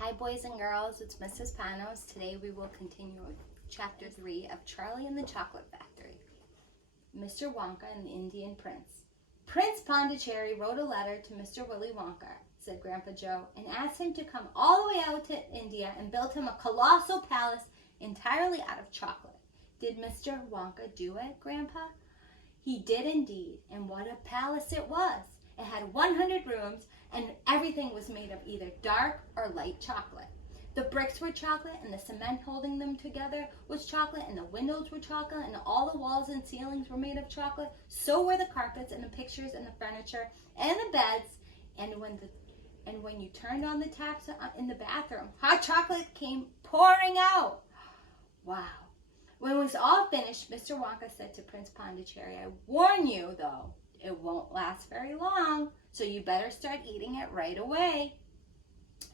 Hi boys and girls, it's Mrs. Panos. Today we will continue with Chapter 3 of Charlie and the Chocolate Factory. Mr. Wonka and the Indian Prince. Prince Pondicherry wrote a letter to Mr. Willy Wonka, said Grandpa Joe, and asked him to come all the way out to India and build him a colossal palace entirely out of chocolate. Did Mr. Wonka do it, Grandpa? He did indeed, and what a palace it was. It had 100 rooms, and everything was made of either dark or light chocolate. The bricks were chocolate, and the cement holding them together was chocolate, and the windows were chocolate, and all the walls and ceilings were made of chocolate. So were the carpets and the pictures and the furniture and the beds. And when you turned on the taps in the bathroom, hot chocolate came pouring out. Wow. When it was all finished, Mr. Wonka said to Prince Pondicherry, "I warn you, though, it won't last very long, so you better start eating it right away."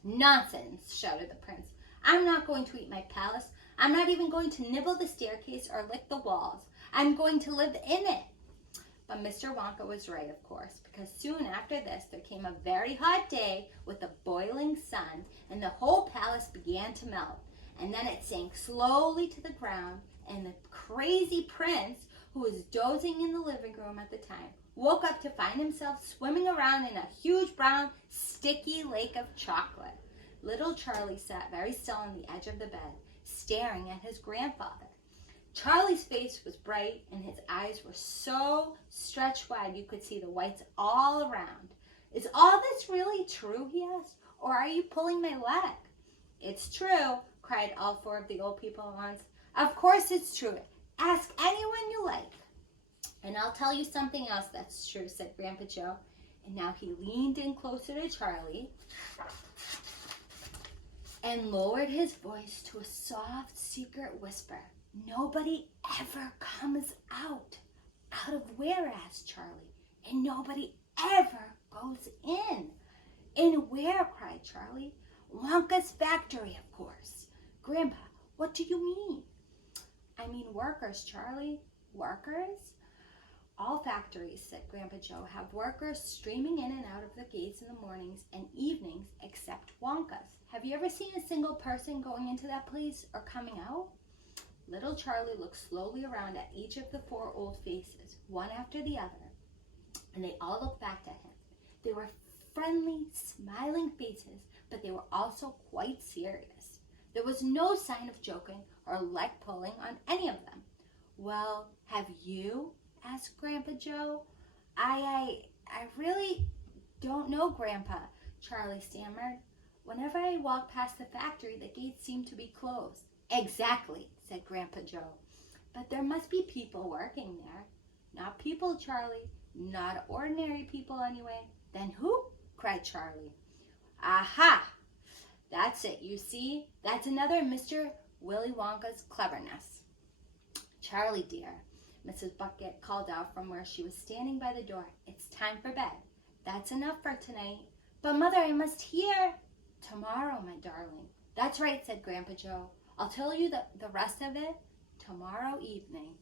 "Nonsense," shouted the prince. "I'm not going to eat my palace. I'm not even going to nibble the staircase or lick the walls. I'm going to live in it." But Mr. Wonka was right, of course, because soon after this there came a very hot day with a boiling sun, and the whole palace began to melt. And then it sank slowly to the ground, and the crazy prince, who was dozing in the living room at the time, woke up to find himself swimming around in a huge brown sticky lake of chocolate. Little Charlie sat very still on the edge of the bed, staring at his grandfather. Charlie's face was bright and his eyes were so stretched wide you could see the whites all around. "Is all this really true?" he asked, "or are you pulling my leg?" "It's true," cried all four of the old people at once. "Of course it's true. Ask anyone you like." "And I'll tell you something else that's true," said Grandpa Joe. And now he leaned in closer to Charlie and lowered his voice to a soft, secret whisper. "Nobody ever comes out." "Out of where?" asked Charlie. "And nobody ever goes in." "In where?" cried Charlie. "Wonka's factory, of course." "Grandpa, what do you mean?" "I mean workers, Charlie." "Workers?" "All factories," said Grandpa Joe, "have workers streaming in and out of the gates in the mornings and evenings except Wonka's. Have you ever seen a single person going into that place or coming out?" Little Charlie looked slowly around at each of the four old faces, one after the other, and they all looked back at him. They were friendly, smiling faces, but they were also quite serious. There was no sign of joking or leg pulling on any of them. "Well, have you?" asked Grandpa Joe. I really don't know, Grandpa," Charlie stammered. "Whenever I walk past the factory, the gates seem to be closed." "Exactly," said Grandpa Joe. "But there must be people working there." "Not people, Charlie. Not ordinary people, anyway." "Then who?" cried Charlie. "Aha! That's it, you see. That's another Mr. Willy Wonka's cleverness." "Charlie, dear," Mrs. Bucket called out from where she was standing by the door, "it's time for bed. That's enough for tonight." "But Mother, I must hear." "Tomorrow, my darling." "That's right," said Grandpa Joe. "I'll tell you the rest of it tomorrow evening."